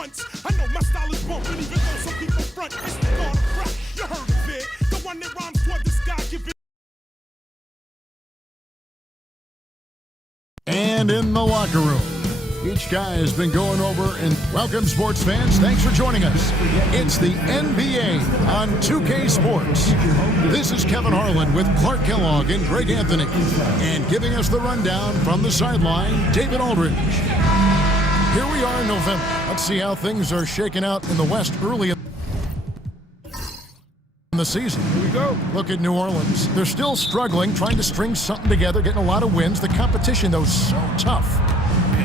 once. I know my style is bumping, even though some people front. It's the God of rap, you heard of it. The one that rhymes toward the sky, giving. And in the locker room, each guy has been going over and welcome sports fans. Thanks for joining us. It's the NBA on 2K Sports. This is Kevin Harlan with Clark Kellogg and Greg Anthony. And giving us the rundown from the sideline, David Aldridge. Here we are in November. Let's see how things are shaking out in the West early in the season. Here we go. Look at New Orleans. They're still struggling, trying to string something together, getting a lot of wins. The competition, though, is so tough.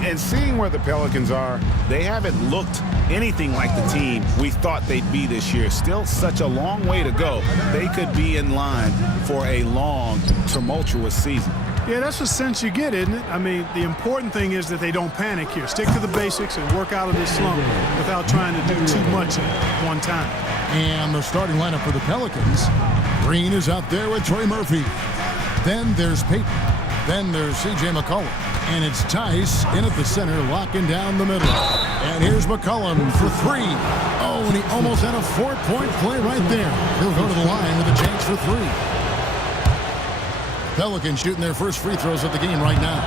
And seeing where the Pelicans are, they haven't looked anything like the team we thought they'd be this year. Still such a long way to go. They could be in line for a long, tumultuous season. Yeah, that's the sense you get, isn't it? I mean, the important thing is that they don't panic here. Stick to the basics and work out of this slump without trying to do too much at one time. And the starting lineup for the Pelicans. Green is out there with Troy Murphy. Then there's Payton. Then there's C.J. McCollum. And it's Tice in at the center, locking down the middle. And here's McCollum for three. Oh, and he almost had a four-point play right there. He'll go to the line with a chance for three. Pelicans shooting their first free throws of the game right now.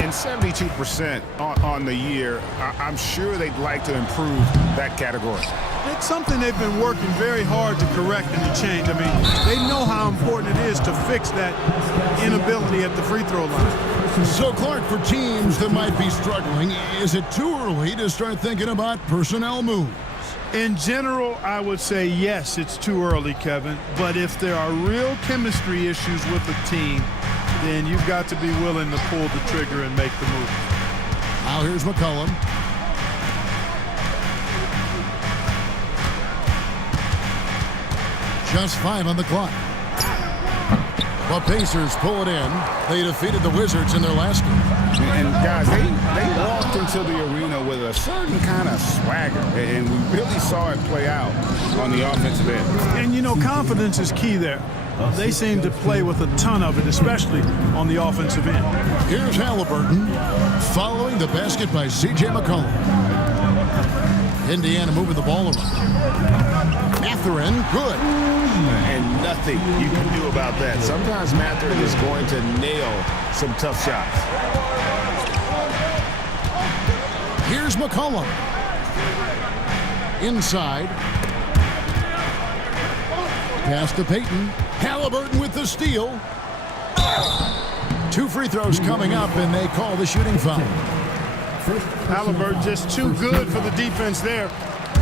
And 72% on the year. I'm sure they'd like to improve that category. It's something they've been working very hard to correct and to change. I mean, they know how important it is to fix that inability at the free throw line. So, Clark, for teams that might be struggling, is it too early to start thinking about personnel moves? In general, I would say yes, it's too early, Kevin. But if there are real chemistry issues with the team, then you've got to be willing to pull the trigger and make the move. Now here's McCollum. Just 5 on the clock. The Pacers pull it in. They defeated the Wizards in their last game. And guys, they walked into the arena with a certain kind of swagger, and we really saw it play out on the offensive end. And, you know, confidence is key there. They seem to play with a ton of it, especially on the offensive end. Here's Halliburton following the basket by C.J. McCollum. Indiana moving the ball around. Mathurin, good. And nothing you can do about that. Sometimes Mathurin is going to nail some tough shots. Here's McCollum. Inside. Pass to Payton. Halliburton with the steal. 2 free throws coming up, and they call the shooting foul. Halliburton just too good for the defense there.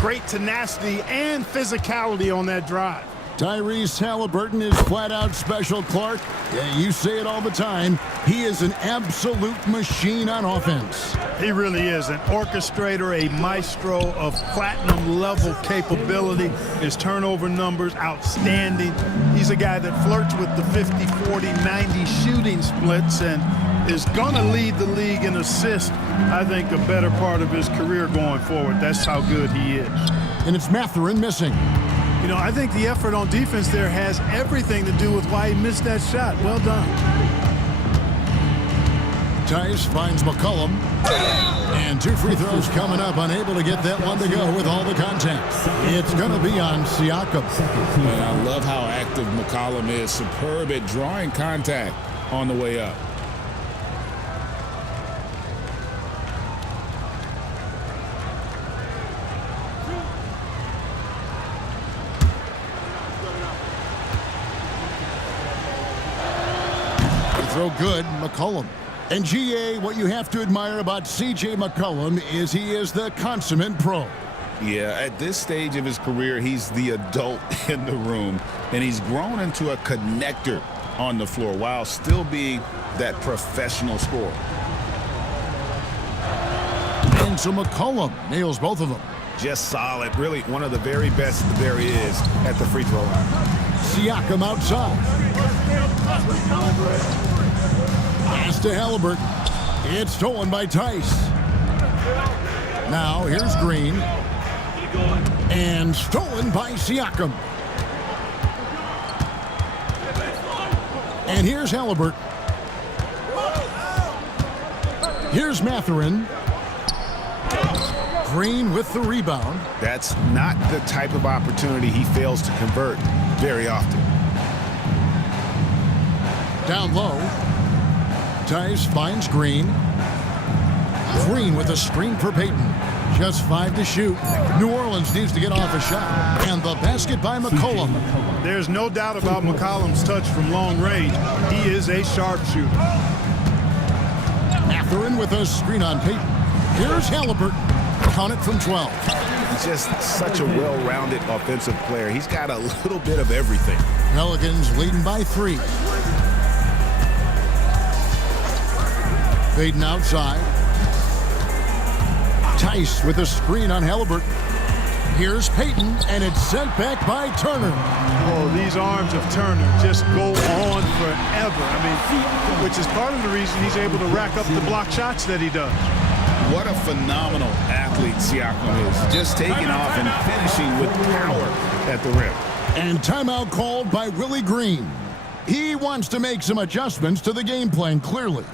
Great tenacity and physicality on that drive. Tyrese Halliburton is flat-out special, Clark. Yeah, you say it all the time. He is an absolute machine on offense. He really is an orchestrator, a maestro of platinum-level capability. His turnover numbers, outstanding. He's a guy that flirts with the 50, 40, 90 shooting splits and is going to lead the league in assists, I think, a better part of his career going forward. That's how good he is. And it's Mathurin missing. You know, I think the effort on defense there has everything to do with why he missed that shot. Well done. Tice finds McCollum. And 2 free throws coming up. Unable to get that one to go with all the contact. It's going to be on Siakam. And I love how active McCollum is. Superb at drawing contact on the way up. Throw good, McCollum. And GA, what you have to admire about C.J. McCollum is he is the consummate pro. Yeah, at this stage of his career, he's the adult in the room, and he's grown into a connector on the floor while still being that professional scorer. And so McCollum nails both of them. Just solid, really one of the very best there is at the free throw line. Siakam outside. Pass to Halliburton. It's stolen by Tice. Now here's Green. And stolen by Siakam. And here's Halliburton. Here's Mathurin. Green with the rebound. That's not the type of opportunity he fails to convert very often. Down low. Tice finds Green. Green with a screen for Payton. Just 5 to shoot. New Orleans needs to get off a shot. And the basket by McCollum. There's no doubt about McCollum's touch from long range. He is a sharpshooter. Mathurin with a screen on Payton. Here's Halliburton. Count it from 12. He's just such a well-rounded offensive player. He's got a little bit of everything. Pelicans leading by 3. Payton outside. Tice with a screen on Halliburton. Here's Payton, and it's sent back by Turner. Oh, these arms of Turner just go on forever. I mean, which is part of the reason he's able to rack up the block shots that he does. What a phenomenal athlete Siakam is. Just taking off and finishing with power at the rim. And timeout called by Willie Green. He wants to make some adjustments to the game plan, clearly.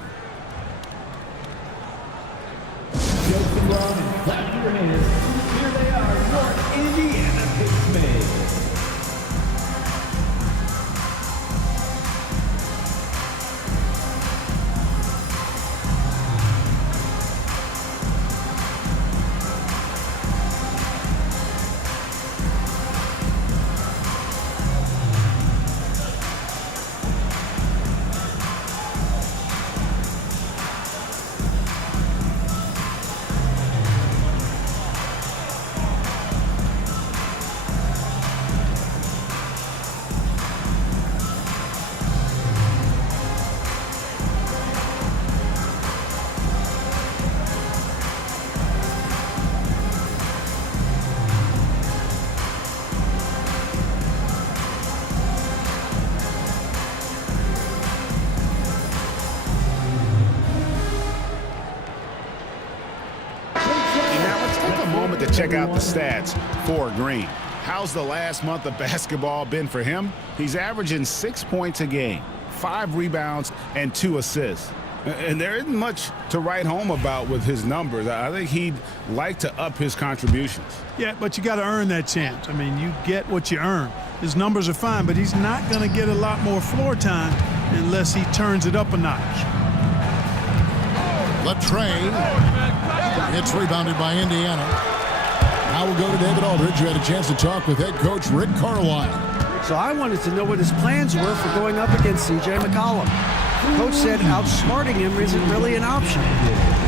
Clap your hands. Here they are, your Indiana Pacers. To check out the stats for Green. How's the last month of basketball been for him? He's averaging 6 points a game, 5 rebounds, and 2 assists. And there isn't much to write home about with his numbers. I think he'd like to up his contributions. Yeah, but you got to earn that chance. I mean, you get what you earn. His numbers are fine, but he's not going to get a lot more floor time unless he turns it up a notch. Latrey. It's rebounded by Indiana. Now we'll go to David Aldridge, who had a chance to talk with head coach Rick Carlisle. So I wanted to know what his plans were for going up against C.J. McCollum. Coach said outsmarting him isn't really an option.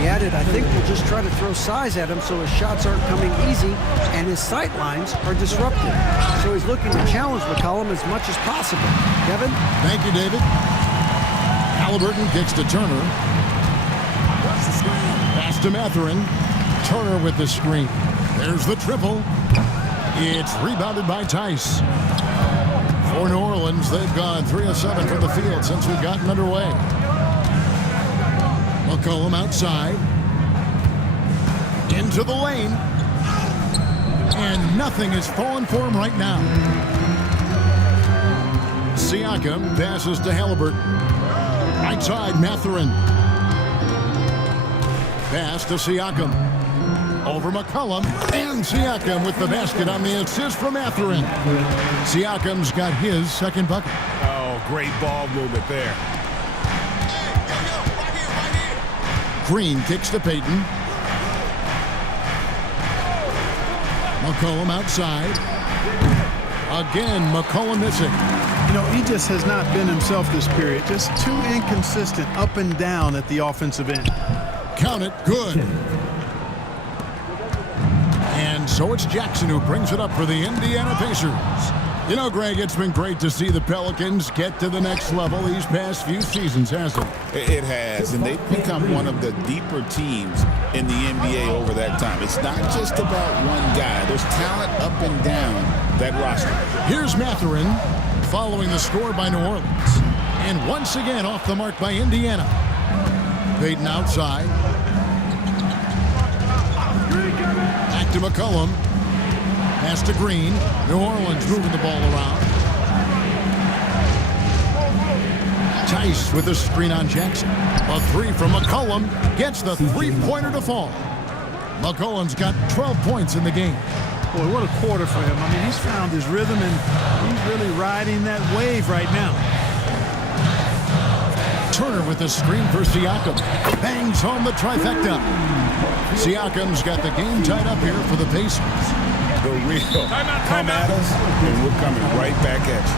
He added, I think we'll just try to throw size at him so his shots aren't coming easy and his sight lines are disrupted. So he's looking to challenge McCollum as much as possible. Kevin? Thank you, David. Halliburton kicks to Turner. Pass to Mathurin. Turner with the screen. There's the triple. It's rebounded by Tice. For New Orleans, they've gone 3 of 7 from the field since we've gotten underway. McCollum outside. Into the lane. And nothing is falling for him right now. Siakam passes to Halliburton. Right side, Mathurin. Pass to Siakam. Over McCollum, and Siakam with the basket on the assist from Mathurin. Siakam's got his second bucket. Oh, great ball movement there. Green kicks to Payton. McCollum outside. Again, McCollum missing. You know, he just has not been himself this period. Just too inconsistent up and down at the offensive end. Count it, good. And so it's Jackson who brings it up for the Indiana Pacers. You know, Greg, it's been great to see the Pelicans get to the next level these past few seasons, hasn't it? It has, and they've become one of the deeper teams in the NBA over that time. It's not just about one guy. There's talent up and down that roster. Here's Mathurin following the score by New Orleans. And once again off the mark by Indiana. Payton outside. Back to McCollum. Pass to Green. New Orleans moving the ball around. Tice with the screen on Jackson. A three from McCollum gets the three-pointer to fall. McCollum's got 12 points in the game. Boy, what a quarter for him. I mean, he's found his rhythm, and he's really riding that wave right now. Turner with the screen for Siakam. Bangs home the trifecta. Siakam's got the game tied up here for the Pacers. The real come at us, and we're coming right back at you.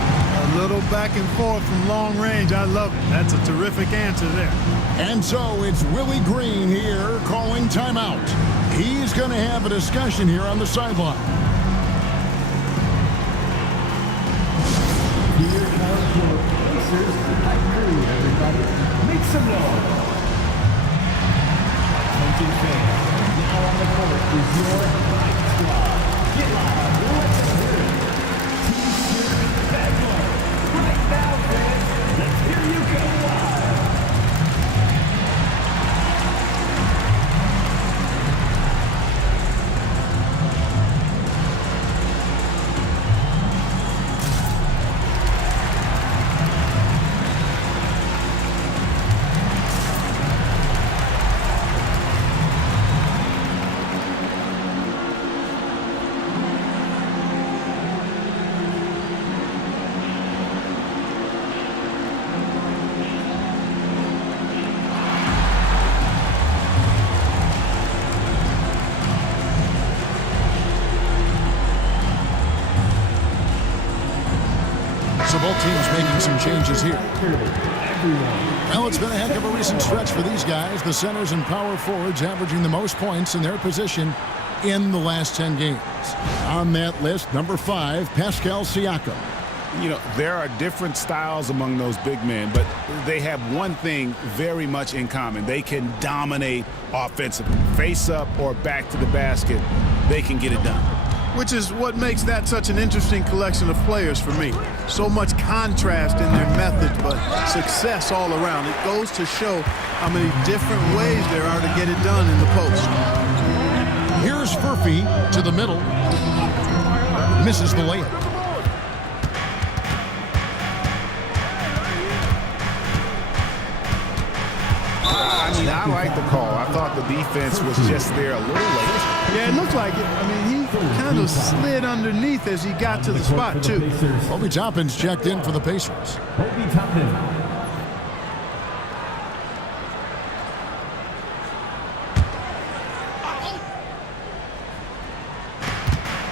A little back and forth from long range. I love it. That's a terrific answer there. And so it's Willie Green here calling timeout. He's going to have a discussion here on the sideline. Here comes your Pacers high crew, everybody. Make some noise. Attention fans, now on the court is your Fight Squad. Get loud, let's hear it. T-shirt backward. Right now, fans, let's hear you go wild. So both teams making some changes here. Well, it's been a heck of a recent stretch for these guys. The centers and power forwards averaging the most points in their position in the last 10 games. On that list, number 5, Pascal Siakam. You know, there are different styles among those big men, but they have one thing very much in common. They can dominate offensively. Face up or back to the basket, they can get it done. Which is what makes that such an interesting collection of players for me. So much contrast in their methods, but success all around. It goes to show how many different ways there are to get it done in the post. Here's Furphy to the middle. Misses the layup. I like the call. I thought the defense was just there a little late. Yeah, it looked like it. I mean, he kind of slid underneath as he got to the spot, too. Obi Toppin's checked in for the Pacers. Obi Toppin.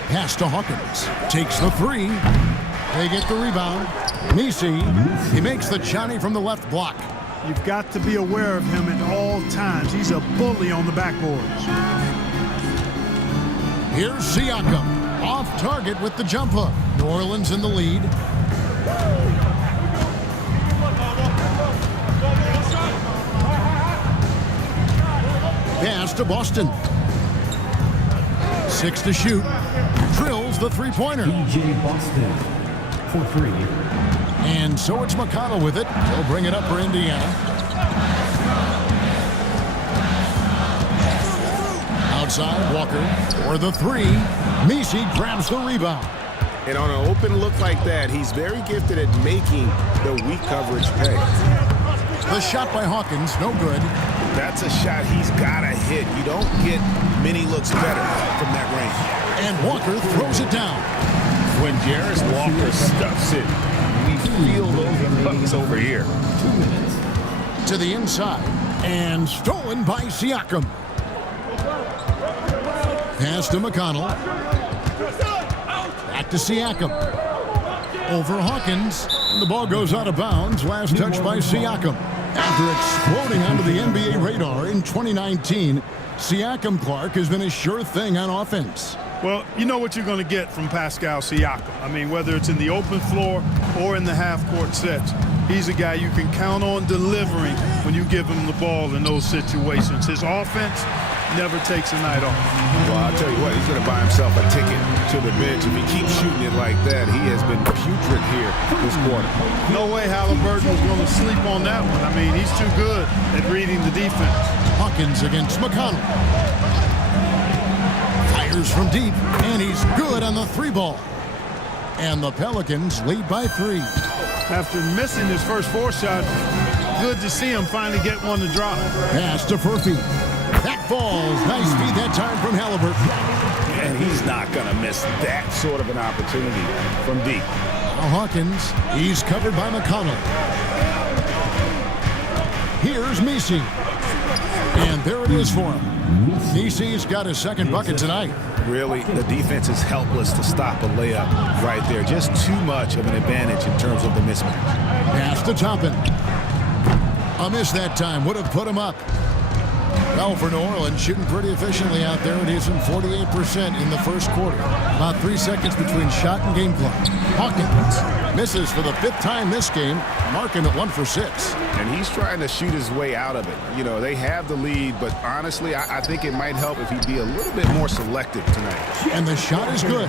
Pass to Hawkins. Takes the 3. They get the rebound. Misi, he makes the Johnny from the left block. You've got to be aware of him at all times. He's a bully on the backboards. Here's Siakam, off target with the jump hook. New Orleans in the lead. Pass to Boston. 6 to shoot. Drills the three-pointer. DJ Boston for 3. And so it's McConnell with it. He'll bring it up for Indiana. Outside, Walker for the 3. Misi grabs the rebound. And on an open look like that, he's very gifted at making the weak coverage pay. The shot by Hawkins, no good. That's a shot he's got to hit. You don't get many looks better from that range. And Walker throws it down. When Jarris Walker stuffs it, we feel those bucks over here. 2 minutes. To the inside. And stolen by Siakam. Pass to McConnell. Back to Siakam. Over Hawkins. And the ball goes out of bounds. Last touch by Siakam. After exploding onto the NBA radar in 2019, Siakam Clark has been a sure thing on offense. Well, you know what you're going to get from Pascal Siakam. I mean, whether it's in the open floor or in the half-court sets, he's a guy you can count on delivering when you give him the ball in those situations. His offense never takes a night off. Well, I'll tell you what, he's going to buy himself a ticket to the bench. If he keeps shooting it like that, he has been putrid here this quarter. No way Halliburton's going to sleep on that one. I mean, he's too good at reading the defense. Hawkins against McConnell. Fires from deep, and he's good on the 3-ball. And the Pelicans lead by 3. After missing his first 4 shot, good to see him finally get one to drop. Pass to Furphy. That falls. Nice feed that time from Halliburton. And he's not going to miss that sort of an opportunity from deep. Now Hawkins, he's covered by McConnell. Here's Messi. And there it is for him. Messi's got his second bucket tonight. Really, the defense is helpless to stop a layup right there. Just too much of an advantage in terms of the mismatch. Pass to Toppin. A miss that time would have put him up. Well, for New Orleans, shooting pretty efficiently out there. It is in 48% in the first quarter. About 3 seconds between shot and game clock. Hawkins misses for the 5th time this game, marking it 1 for 6. And he's trying to shoot his way out of it. You know, they have the lead, but honestly, I think it might help if he'd be a little bit more selective tonight. And the shot is good.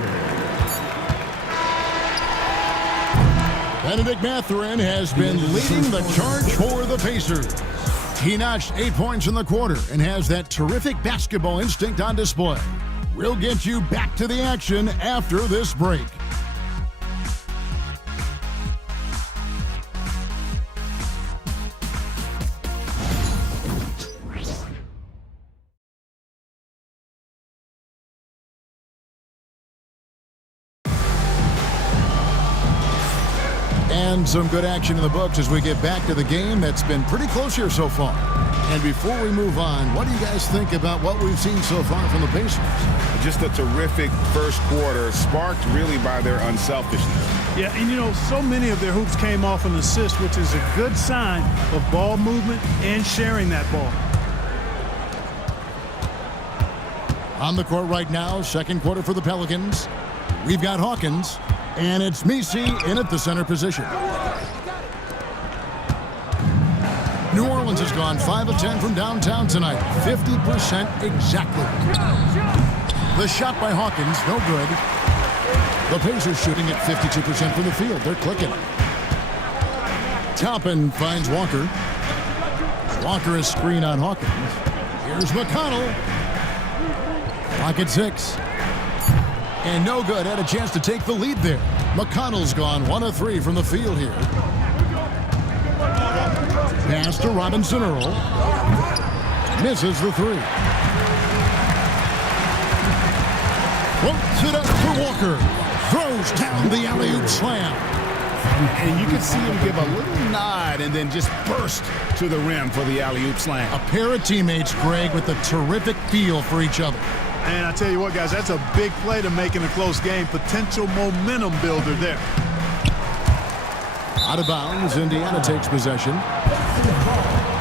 Benedict Mathurin has been leading the charge for the Pacers. He notched 8 points in the quarter and has that terrific basketball instinct on display. We'll get you back to the action after this break. And some good action in the books as we get back to the game that's been pretty close here so far. And before we move on, what do you guys think about what we've seen so far from the Pacers? Just a terrific first quarter, sparked really by their unselfishness. Yeah, and you know, so many of their hoops came off an assist, which is a good sign of ball movement and sharing that ball. On the court right now, second quarter for the Pelicans. We've got Hawkins, and it's Messi in at the center position. New Orleans has gone 5 of 10 from downtown tonight, 50% exactly. The shot by Hawkins, no good. The Pacers shooting at 52% from the field. They're clicking. Toppin finds Walker. Walker is screen on Hawkins. Here's McConnell. Pocket 6. And no good. Had a chance to take the lead there. McConnell's gone 1 of 3 from the field here. Pass to Robinson Earl. Misses the 3. Floats it up for Walker. Throws down the alley-oop slam. And you can see him give a little nod and then just burst to the rim for the alley-oop slam. A pair of teammates, Greg, with a terrific feel for each other. And I tell you what, guys, that's a big play to make in a close game. Potential momentum builder there. Out of bounds, Indiana takes possession.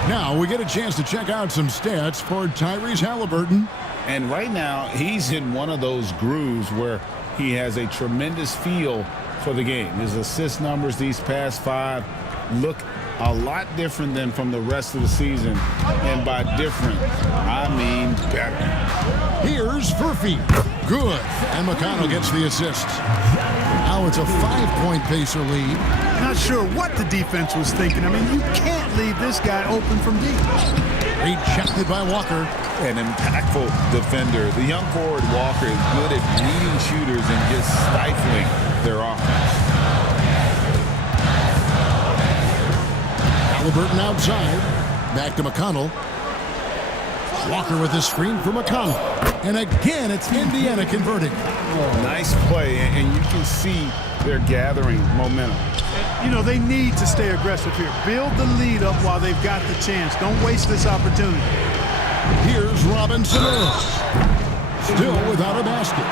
Now we get a chance to check out some stats for Tyrese Halliburton. And right now, he's in one of those grooves where he has a tremendous feel for the game. His assist numbers these past 5 look a lot different than from the rest of the season. And by different, I mean better. Here's Furphy. Good. And McConnell gets the assist. Now it's a 5-point Pacer lead. Not sure what the defense was thinking. I mean, you can't leave this guy open from deep. Rejected by Walker. An impactful defender. The young forward Walker is good at reading shooters and just stifling their offense. Halliburton outside. Back to McConnell. Walker with his screen for McConnell. And again, it's Indiana converting. Nice play, and you can see they're gathering momentum. You know, they need to stay aggressive here. Build the lead up while they've got the chance. Don't waste this opportunity. Here's Robinson Earl. Still without a basket.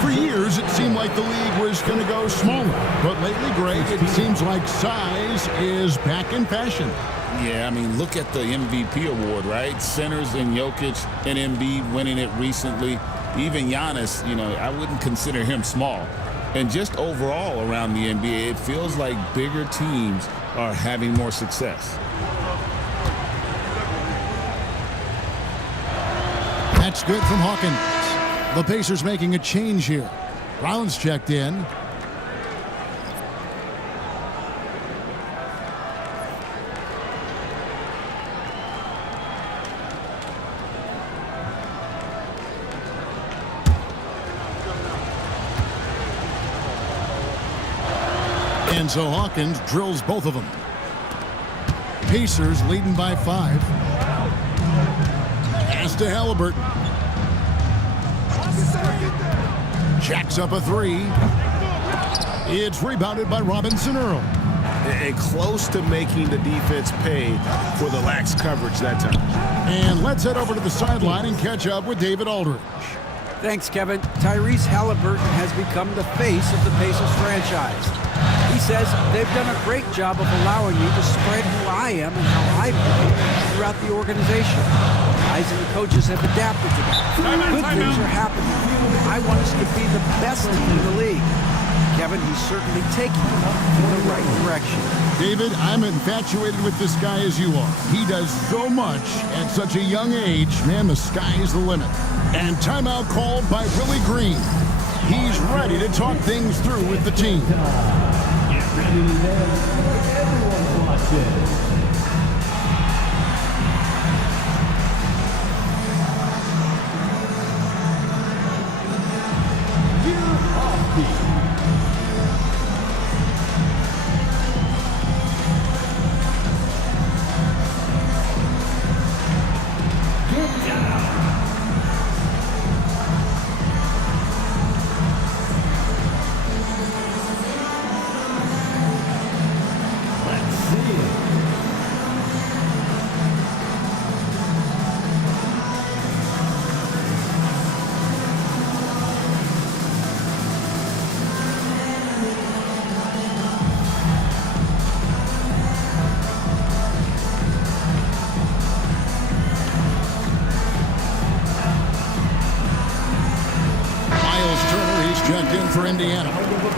For years, it seemed like the league was going to go smaller. But lately, Greg, it seems like size is back in fashion. Yeah, I mean, look at the MVP award, right? Centers and Jokic and Embiid winning it recently. Even Giannis, you know, I wouldn't consider him small. And just overall around the NBA, it feels like bigger teams are having more success. That's good from Hawkins. The Pacers making a change here. Brown's checked in. And so Hawkins drills both of them. Pacers leading by 5. Pass to Halliburton. Jacks up a three. It's rebounded by Robinson Earl. And close to making the defense pay for the lax coverage that time. And let's head over to the sideline and catch up with David Aldridge. Thanks, Kevin. Tyrese Halliburton has become the face of the Pacers franchise. He says they've done a great job of allowing me to spread who I am and how I play throughout the organization. Guys and the coaches have adapted to that. Good things are happening. I want us to be the best team in the league. Kevin, he's certainly taking it in the right direction. David, I'm infatuated with this guy as you are. He does so much at such a young age. Man, the sky is the limit. And timeout called by Willie Green. He's ready to talk things through with the team. Get ready to dance. Everyone's watching. Checked in for Indiana.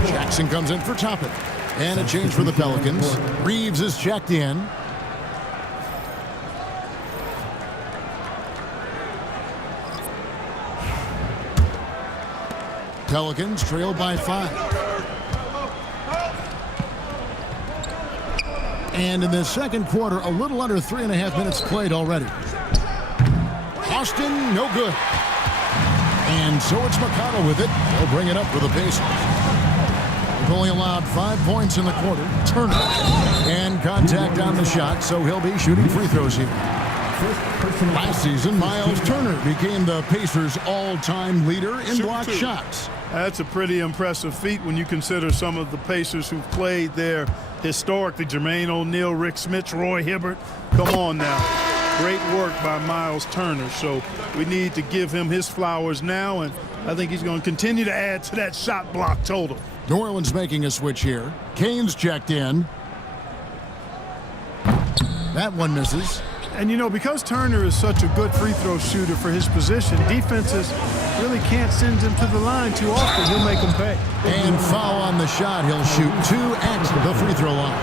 Jackson comes in for Toppin. And a change for the Pelicans. Reeves is checked in. Pelicans trail by 5. And in the second quarter, a little under 3.5 minutes played already. Austin, no good. And so it's McConnell with it. He'll bring it up for the Pacers. They've only allowed 5 points in the quarter. Turner. And contact on the shot, so he'll be shooting free throws here. Last season, Miles Turner became the Pacers' all-time leader in block shots. That's a pretty impressive feat when you consider some of the Pacers who've played there historically. Jermaine O'Neal, Rick Smith, Roy Hibbert. Come on now. Great work by Miles Turner. So we need to give him his flowers now, and I think he's going to continue to add to that shot block total. New Orleans making a switch here. Kane's checked in. That one misses. And, you know, because Turner is such a good free throw shooter for his position, defenses really can't send him to the line too often. He'll make them pay. And foul on the shot. He'll shoot 2 at the free throw line.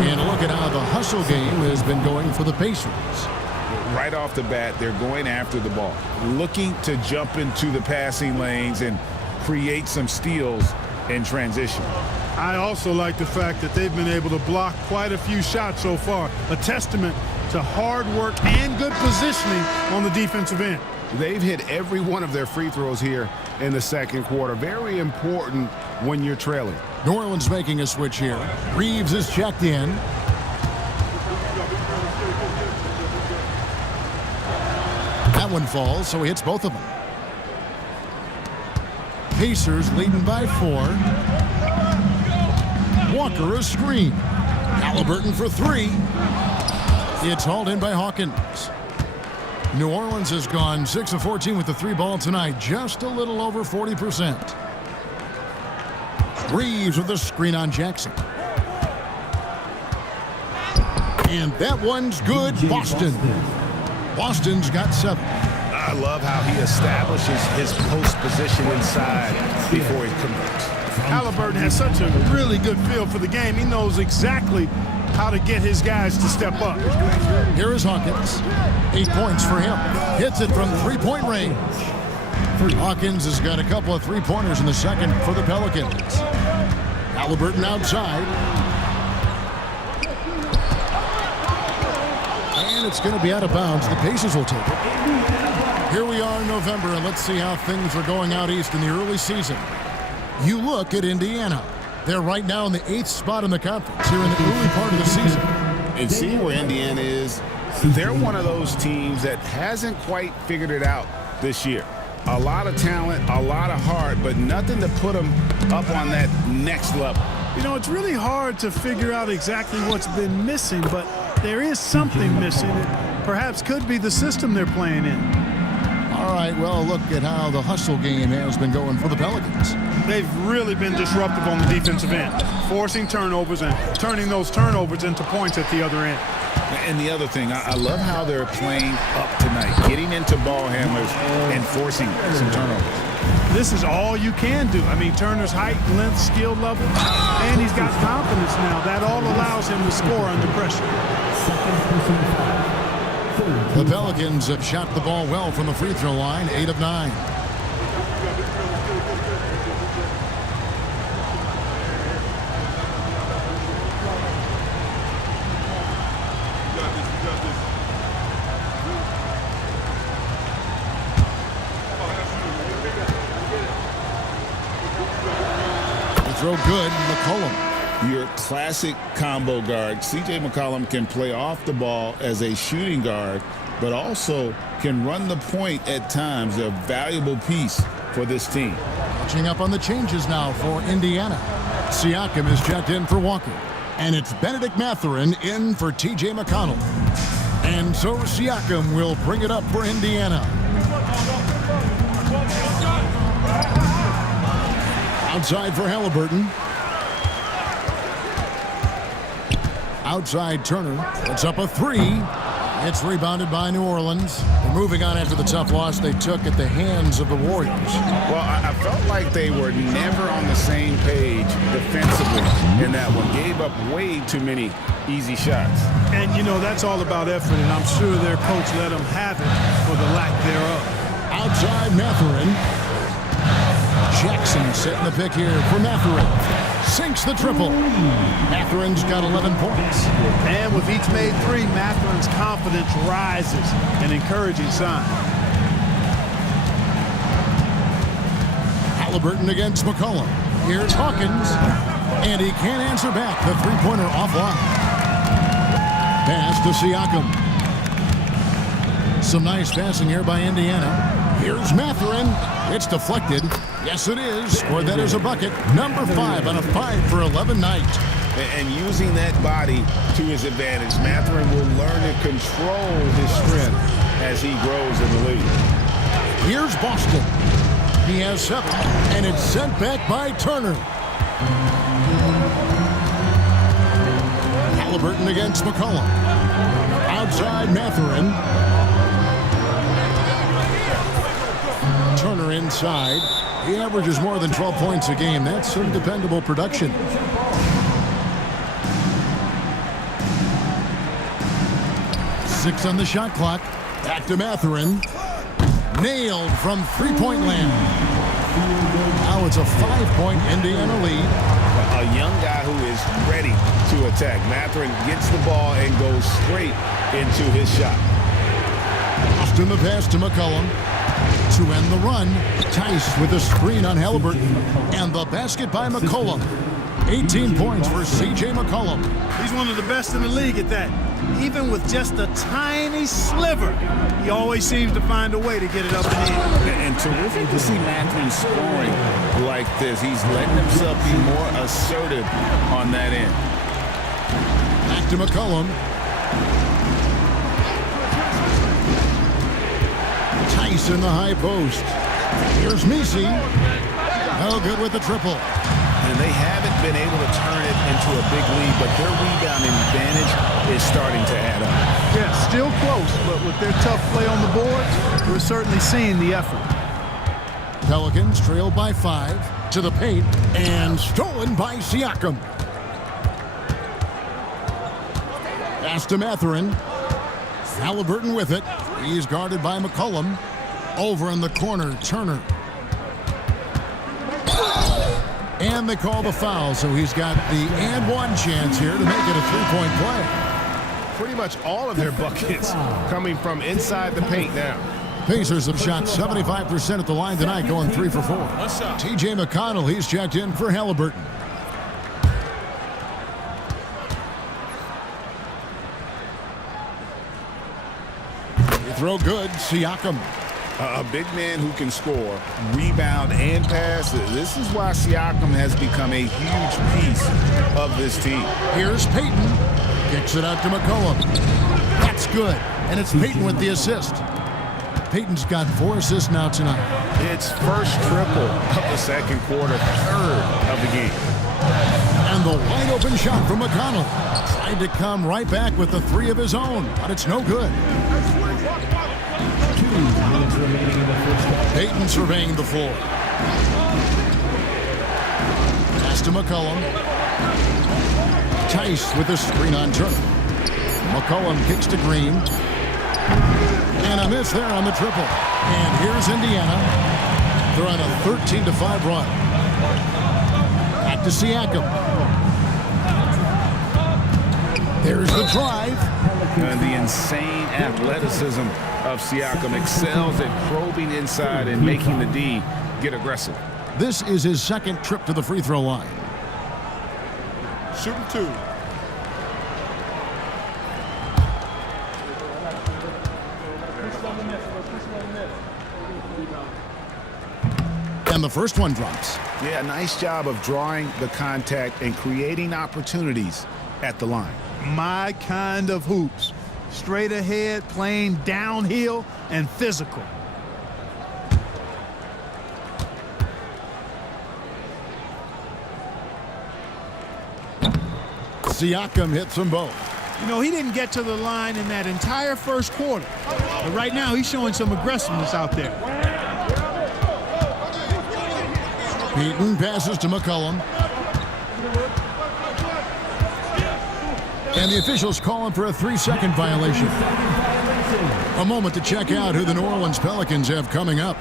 And look at how the hustle game has been going for the Pacers. Right off the bat, they're going after the ball, looking to jump into the passing lanes and create some steals in transition. I also like the fact that they've been able to block quite a few shots so far. A testament to hard work and good positioning on the defensive end. They've hit every one of their free throws here in the second quarter. Very important when you're trailing. New Orleans making a switch here. Reeves is checked in. That one falls, so he hits both of them. Pacers leading by 4. Walker a screen. Halliburton for 3. It's hauled in by Hawkins. New Orleans has gone 6 of 14 with the 3 ball tonight, just a little over 40%. Reeves with the screen on Jackson. And that one's good. Boston. Boston's got 7. I love how he establishes his post position inside before he converts. Halliburton has such a really good feel for the game. He knows exactly how to get his guys to step up. Here is Hawkins. 8 points for him. Hits it from 3-point range. Hawkins has got a couple of 3-pointers in the second for the Pelicans. Halliburton outside. And it's going to be out of bounds. The Pacers will take it. Here we are in November, and let's see how things are going out east in the early season. You look at Indiana. They're right now in the 8th spot in the conference here in the early part of the season. And seeing where Indiana is They're one of those teams that hasn't quite figured it out this year. A lot of talent, a lot of heart, but nothing to put them up on that next level. You know, it's really hard to figure out exactly what's been missing, but there is something missing. It perhaps could be the system they're playing in. All right, well, look at how the hustle game has been going for the Pelicans. They've really been disruptive on the defensive end, forcing turnovers and turning those turnovers into points at the other end. And the other thing, I love how they're playing up tonight, getting into ball handlers and forcing some turnovers. This is all you can do. I mean, Turner's height, length, skill level, and he's got confidence now. That all allows him to score under pressure. The Pelicans have shot the ball well from the free throw line, 8 of 9. Throw good, McCollum. Your classic combo guard. C.J. McCollum can play off the ball as a shooting guard, but also can run the point at times. A valuable piece for this team. Catching up on the changes now for Indiana. Siakam is checked in for Walker. And it's Benedict Mathurin in for T.J. McConnell. And so Siakam will bring it up for Indiana. Outside for Halliburton. Outside Turner. It's up a 3. It's rebounded by New Orleans. They're moving on after the tough loss they took at the hands of the Warriors. Well, I felt like they were never on the same page defensively in that one. Gave up way too many easy shots. And, you know, that's all about effort, and I'm sure their coach let them have it for the lack thereof. Outside Mathurin. Jackson setting the pick here for Mathurin. Sinks the triple. Mathurin's got 11 points. And with each made 3, Mathurin's confidence rises, an encouraging sign. Halliburton against McCollum. Here's Hawkins. And he can't answer back. The three-pointer offline. Pass to Siakam. Some nice passing here by Indiana. Here's Mathurin. It's deflected. Yes, it is. Or that is a bucket. Number 5 on a 5 for 11 night. And using that body to his advantage, Mathurin will learn to control his strength as he grows in the league. Here's Boston. He has 7, and it's sent back by Turner. Halliburton against McCollum. Outside Mathurin. Turner inside. He averages more than 12 points a game. That's some dependable production. Six on the shot clock. Back to Mathurin. Nailed from three-point land. Now it's a 5-point Indiana lead. A young guy who is ready to attack. Mathurin gets the ball and goes straight into his shot. Austin the pass to McCollum. To end the run, Tice with a screen on Halliburton. And the basket by McCollum. 18 points for C.J. McCollum. He's one of the best in the league at that. Even with just a tiny sliver, he always seems to find a way to get it up and in. And terrific to see Mathurin scoring like this. He's letting himself be more assertive on that end. Back to McCollum. Tice in the high post. Here's Messi. No good with the triple. And they haven't been able to turn it into a big lead, but their rebounding advantage is starting to add up. Yeah, still close, but with their tough play on the boards, we're certainly seeing the effort. Pelicans trailed by 5 to the paint and stolen by Siakam. Pass to Mathurin. Halliburton with it. He's guarded by McCollum. Over in the corner, Turner. And they call the foul, so he's got the and one chance here to make it a three-point play. Pretty much all of their buckets coming from inside the paint now. Pacers have shot 75% at the line tonight, going 3 for 4. T.J. McConnell, he's checked in for Halliburton. throw good. Siakam. A big man who can score, rebound, and pass. This is why Siakam has become a huge piece of this team. Here's Peyton. Kicks it out to McCollum. That's good. And it's Peyton with the assist. Peyton's got 4 assists now tonight. It's first triple of the second quarter, third of the game. And the wide open shot from McConnell. Tried to come right back with the 3 of his own, but it's no good. 2 minutes remaining in the first half. Peyton surveying the floor. Pass to McCollum. Tice with the screen on Turner. McCollum kicks to Green. And a miss there on the triple. And here's Indiana. They're on a 13-5 run. Back to Siakam. There's the drive. And the insane athleticism of Siakam excels at probing inside and making the D get aggressive. This is his second trip to the free throw line. Shooting 2. And the first one drops. Yeah, nice job of drawing the contact and creating opportunities at the line. My kind of hoops. Straight ahead, playing downhill, and physical. Siakam hits them both. You know, he didn't get to the line in that entire first quarter. But right now, he's showing some aggressiveness out there. Peyton passes to McCollum. And the officials call him for a 3-second violation. A moment to check out who the New Orleans Pelicans have coming up.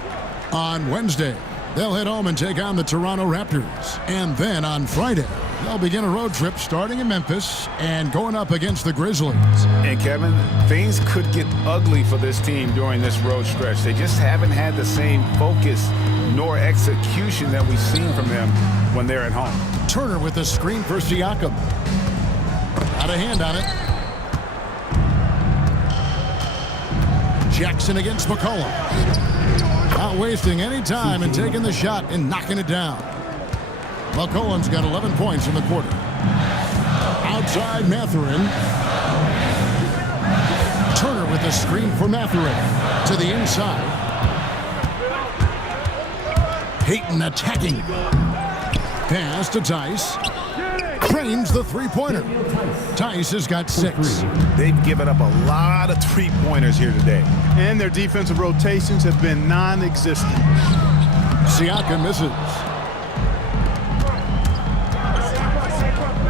On Wednesday, they'll head home and take on the Toronto Raptors. And then on Friday, they'll begin a road trip starting in Memphis and going up against the Grizzlies. And Kevin, things could get ugly for this team during this road stretch. They just haven't had the same focus nor execution that we've seen from them when they're at home. Turner with the screen for Siakam. Got a hand on it. Jackson against McCollum. Not wasting any time and taking the shot and knocking it down. McCollum's got 11 points in the quarter. Outside Mathurin. Turner with the screen for Mathurin. To the inside. Peyton attacking. Pass to Tice. Drains the three-pointer. Tice has got 6. They've given up a lot of three-pointers here today. And their defensive rotations have been non-existent. Siakam misses.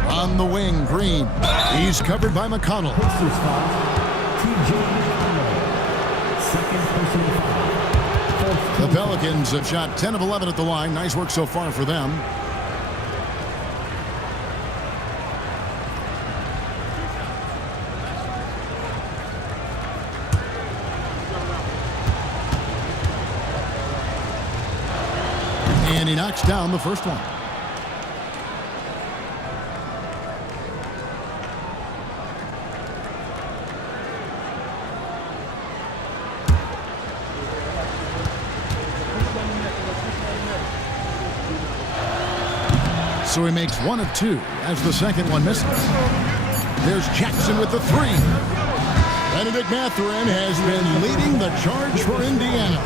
On the wing, Green. He's covered by McConnell. PACERS foul. TJ McConnell. Second personal foul. The Pelicans have shot 10 of 11 at the line. Nice work so far for them. And he knocks down the first one. So he makes 1 of 2 as the second one misses. There's Jackson with the 3. Benedict Mathurin has been leading the charge for Indiana.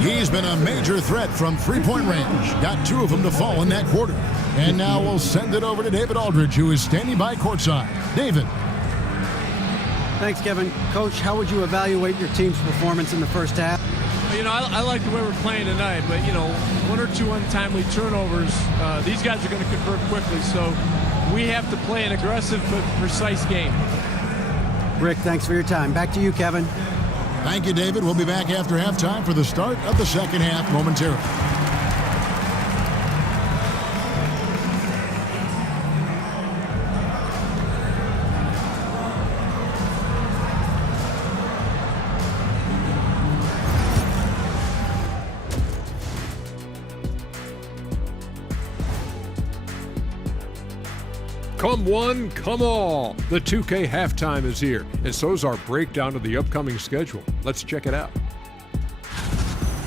He's been a major threat from three-point range. Got 2 of them to fall in that quarter. And now we'll send it over to David Aldridge, who is standing by courtside. David. Thanks, Kevin. Coach, how would you evaluate your team's performance in the first half? You know, I like the way we're playing tonight, but, you know, 1 or 2 untimely turnovers, these guys are going to convert quickly, so we have to play an aggressive but precise game. Rick, thanks for your time. Back to you, Kevin. Thank you, David. We'll be back after halftime for the start of the second half momentarily. Come one, come all. The 2K halftime is here, and so is our breakdown of the upcoming schedule. Let's check it out.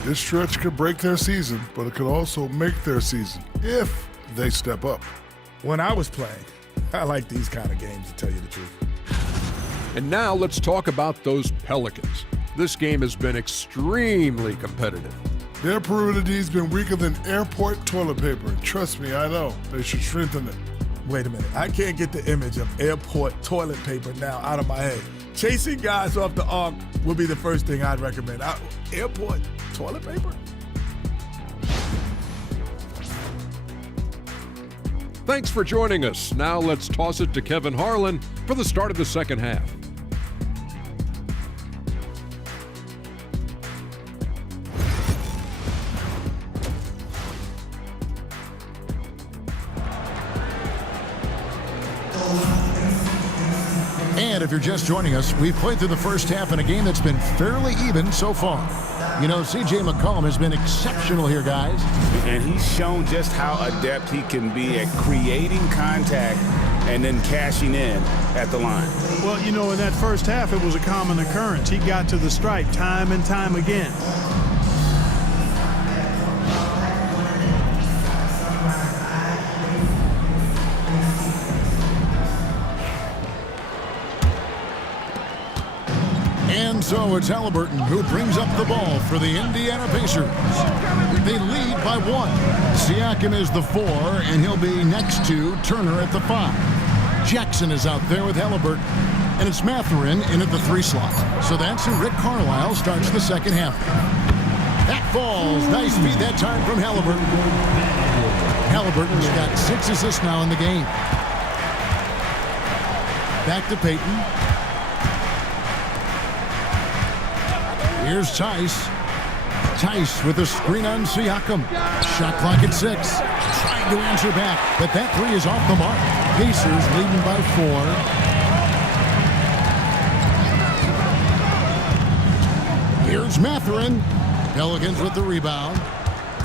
This stretch could break their season, but it could also make their season if they step up. When I was playing, I like these kind of games, to tell you the truth. And now let's talk about those Pelicans. This game has been extremely competitive. Their perimeter D's been weaker than airport toilet paper. And trust me, I know. They should strengthen it. Wait a minute. I can't get the image of airport toilet paper now out of my head. Chasing guys off the arc would be the first thing I'd recommend. Airport toilet paper? Thanks for joining us. Now let's toss it to Kevin Harlan for the start of the second half. And if you're just joining us, we've played through the first half in a game that's been fairly even so far. You know, C.J. McCollum has been exceptional here, guys. And he's shown just how adept he can be at creating contact and then cashing in at the line. Well, you know, in that first half, it was a common occurrence. He got to the stripe time and time again. And so it's Halliburton who brings up the ball for the Indiana Pacers. They lead by 1. Siakam is the 4, and he'll be next to Turner at the 5. Jackson is out there with Halliburton, and it's Mathurin in at the 3 slot. So that's who Rick Carlisle starts the second half. That falls. Nice feed that time from Halliburton. Halliburton's got 6 assists now in the game. Back to Payton. Here's Tice. Tice with a screen on Siakam. Shot clock at 6. Trying to answer back, but that 3 is off the mark. Pacers leading by 4. Here's Mathurin. Pelicans with the rebound.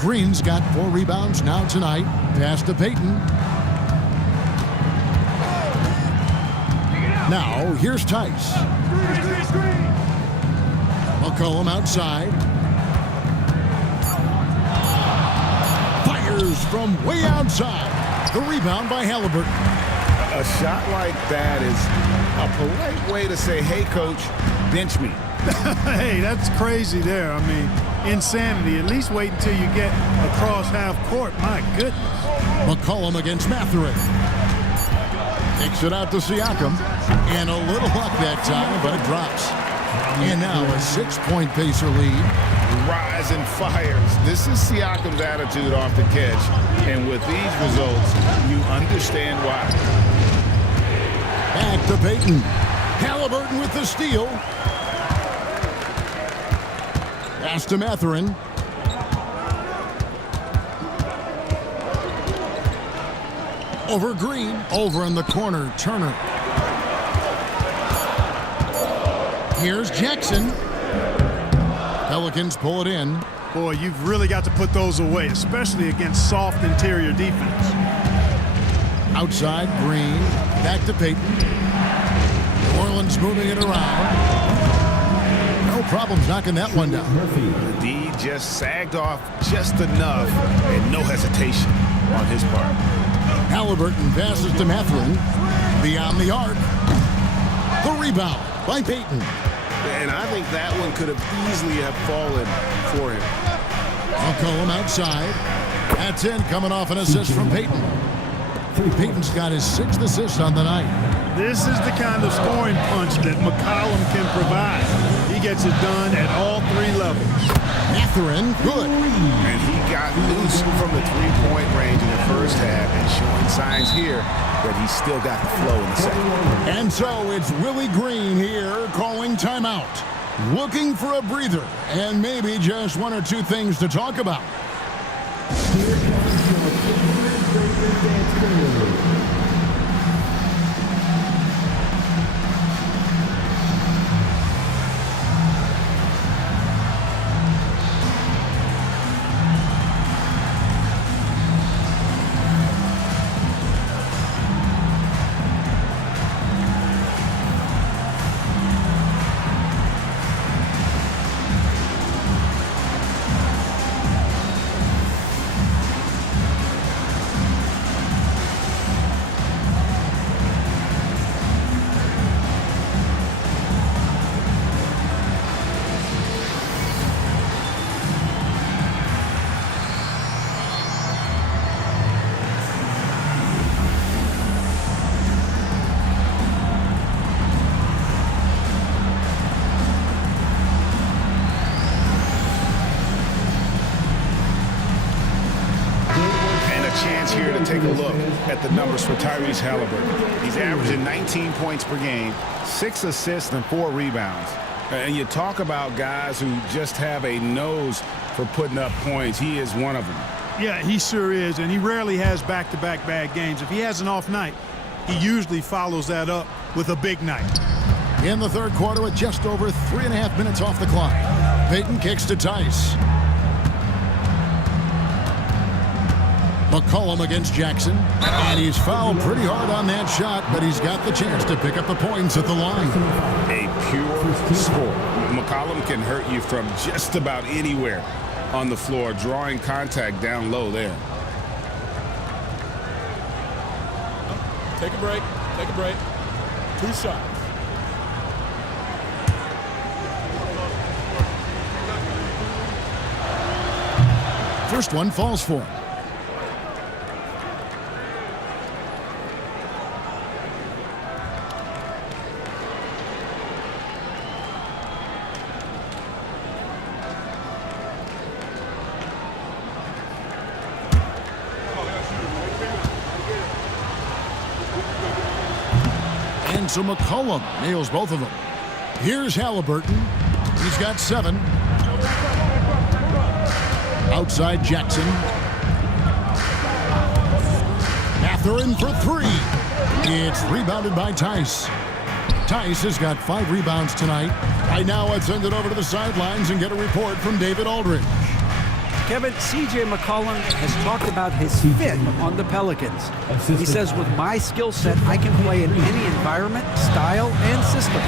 Green's got 4 rebounds now tonight. Pass to Payton. Now, here's Tice. McCollum outside. Fires from way outside. The rebound by Halliburton. A shot like that is a polite way to say, hey, coach, bench me. Hey, that's crazy there. I mean, insanity. At least wait until you get across half court. My goodness. McCollum against Mathurin. Takes it out to Siakam. And a little luck that time, but it drops. And now a 6-point Pacer lead. Rise and fires. This is Siakam's attitude off the catch. And with these results, you understand why. Back to Payton. Halliburton with the steal. Pass to Mathurin. Over Green. Over in the corner, Turner. Here's Jackson. Pelicans pull it in. Boy, you've really got to put those away, especially against soft interior defense. Outside, Green. Back to Payton. New Orleans moving it around. No problems knocking that one down. The D just sagged off just enough and no hesitation on his part. Halliburton passes to Mathurin. Beyond the arc. The rebound by Payton. And I think that one could have easily have fallen for him. McCollum outside. That's in, coming off an assist from Payton. Payton's got his 6th assist on the night. This is the kind of scoring punch that McCollum can provide. He gets it done at all 3 levels. Mathurin, good. And he got loose from the 3-point range in the first half and showing signs here that he's still got the flow in the second. And so it's Willie Green here calling timeout. Looking for a breather and maybe just 1 or 2 things to talk about. Here comes your favorite breaker dance crew. chance here to take a look at the numbers for Tyrese Halliburton. He's averaging 19 points per game, 6 assists and 4 rebounds. And you talk about guys who just have a nose for putting up points. He is one of them. Yeah, he sure is, and he rarely has back-to-back bad games. If he has an off night, he usually follows that up with a big night. In the third quarter with just over 3.5 minutes off the clock, Payton kicks to Tice. McCollum against Jackson, and he's fouled pretty hard on that shot, but he's got the chance to pick up the points at the line. A pure sport. McCollum can hurt you from just about anywhere on the floor, drawing contact down low there. Take a break. Take a break. 2 shots. First one falls for him. And so McCollum nails both of them. Here's Halliburton. He's got 7. Outside Jackson. Mathurin for 3. It's rebounded by Tice. Tice has got 5 rebounds tonight. Right now, let's send it over to the sidelines and get a report from David Aldridge. Kevin, C.J. McCollum has talked about his fit on the Pelicans. He says, with my skill set, I can play in any environment, style, and system.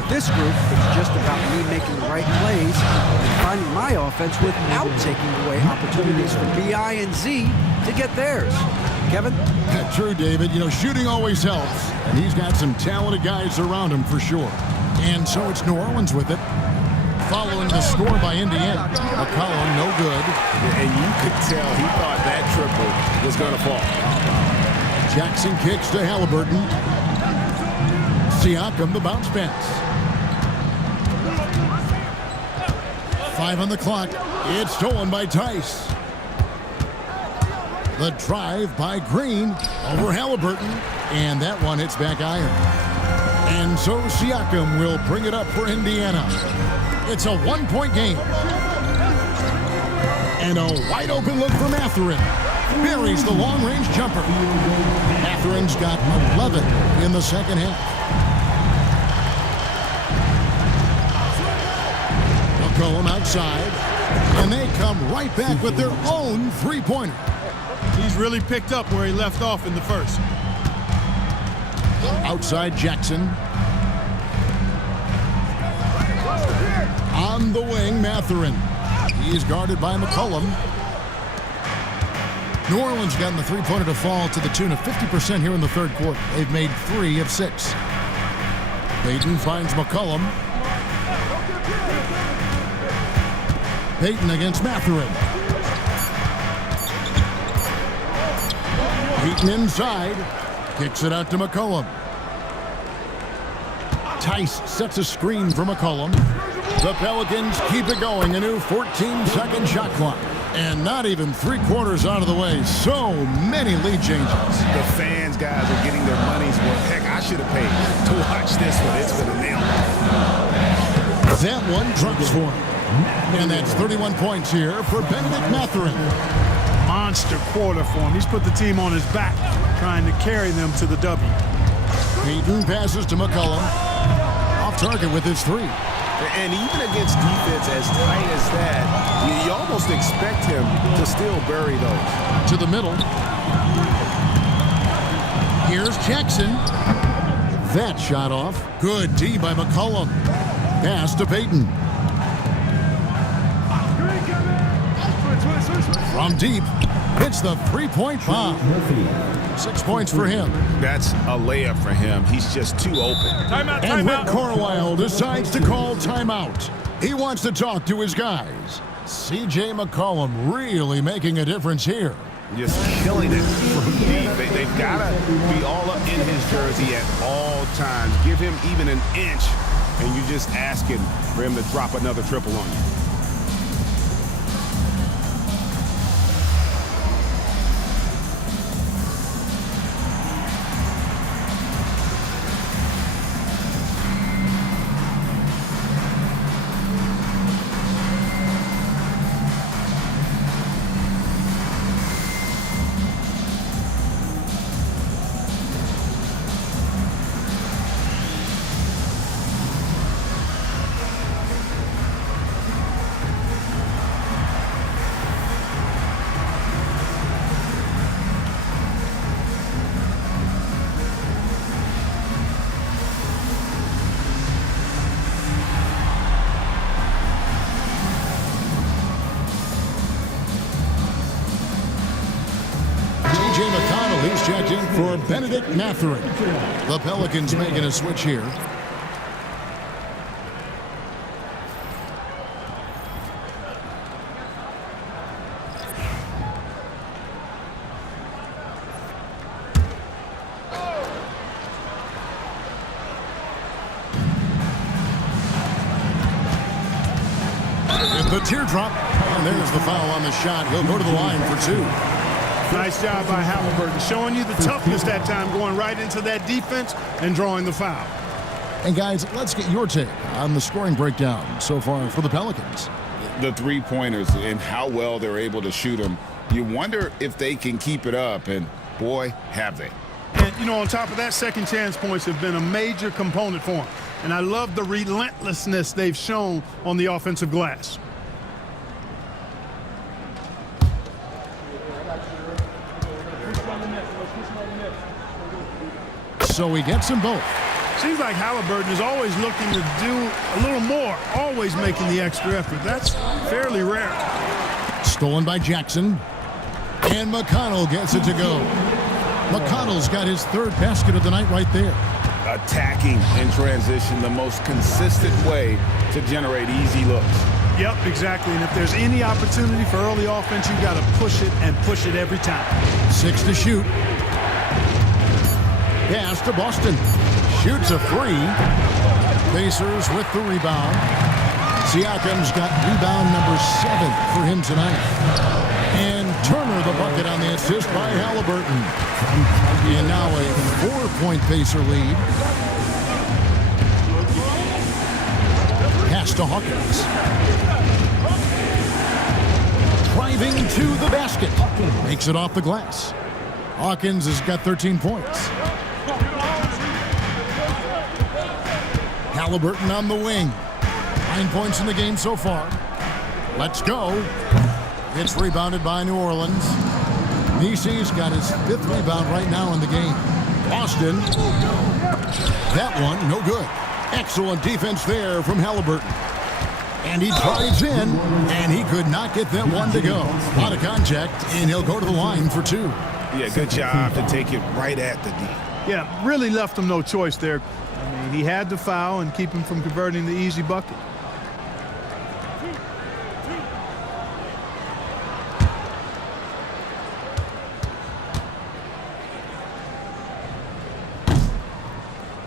With this group, it's just about me making the right plays and finding my offense without taking away opportunities for B.I. and Z to get theirs. Kevin? True, David. You know, shooting always helps, and he's got some talented guys around him for sure. And so it's New Orleans with it. Following the score by Indiana. McCollum, no good. And you could tell he thought that triple was going to fall. Jackson kicks to Halliburton. Siakam, the bounce pass. 5 on the clock. It's stolen by Tice. The drive by Green over Halliburton. And that one hits back iron. And so Siakam will bring it up for Indiana. It's a 1-point game. And a wide open look for Mathurin. Buries the long-range jumper. Mathurin's got 11 in the second half. McCollum outside. And they come right back with their own three-pointer. He's really picked up where he left off in the first. Outside Jackson. On the wing, Mathurin. He's guarded by McCollum. New Orleans gotten the three-pointer to fall to the tune of 50% here in the third quarter. They've made 3 of 6. Payton finds McCollum. Payton against Mathurin. Payton inside. Kicks it out to McCollum. Tice sets a screen for McCollum. The Pelicans keep it going. A new 14-second shot clock. And not even 3/4 out of the way. So many lead changes. The fans, guys, are getting their money's worth. Heck, I should have paid to watch this one. It's been a nail. That one drops for him. And that's 31 points here for Benedict Mathurin. Monster quarter for him. He's put the team on his back, trying to carry them to the W. Payton passes to McCollum. Off target with his 3. And even against defense as tight as that, you almost expect him to still bury those. To the middle. Here's Jackson. That shot off. Good D by McCollum. Pass to Payton. From deep, hits the 3-point bomb. 6 points for him. That's a layup for him. He's just too open. Timeout, And Rick timeout. Carlisle decides to call timeout. He wants to talk to his guys. C.J. McCollum really making a difference here. Just killing it from deep. They've got to be all up in his jersey at all times. Give him even an inch, and you're just asking for him to drop another triple on you. He's checked in for Benedict Matherin. The Pelicans making a switch here. The teardrop, and there's the foul on the shot. He'll go to the line for 2. Nice job by Halliburton, showing you the toughness that time, going right into that defense and drawing the foul. And guys, let's get your take on the scoring breakdown so far for the Pelicans. The three-pointers and how well they're able to shoot them. You wonder if they can keep it up, and boy, have they. And, you know, on top of that, second chance points have been a major component for them. And I love the relentlessness they've shown on the offensive glass. So he gets them both. Seems like Halliburton is always looking to do a little more, always making the extra effort. That's fairly rare. Stolen by Jackson. And McConnell gets it to go. McConnell's got his 3rd basket of the night right there. Attacking in transition, the most consistent way to generate easy looks. Yep, exactly. And if there's any opportunity for early offense, you've got to push it and push it every time. 6 to shoot. Pass to Boston. Shoots a 3. Pacers with the rebound. Siakam's got rebound number 7 for him tonight. And Turner the bucket on the assist by Halliburton. And now a 4-point Pacer lead. Pass to Hawkins. Driving to the basket. Makes it off the glass. Hawkins has got 13 points. Halliburton on the wing. 9 points in the game so far. Let's go. It's rebounded by New Orleans. Nisi's got his 5th rebound right now in the game. Boston. That one, no good. Excellent defense there from Halliburton. And he drives in, and he could not get that one to go. A lot of contact, and he'll go to the line for 2. Yeah, good job to take it right at the D. Yeah, really left him no choice there. I mean, he had to foul and keep him from converting the easy bucket.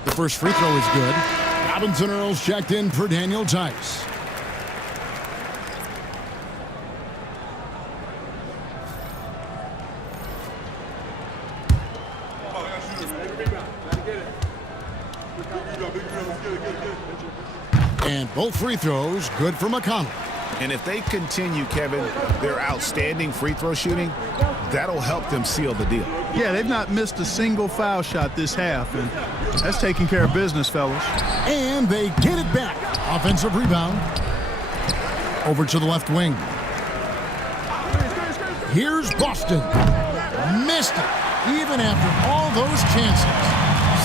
The first free throw is good. Robinson Earls checked in for Daniel Tice. And both free throws good for McConnell. And if they continue, Kevin, their outstanding free throw shooting, that'll help them seal the deal. Yeah, they've not missed a single foul shot this half, and that's taking care of business, fellas. And they get it back. Offensive rebound. Over to the left wing. Here's Boston. Missed it, even after all those chances.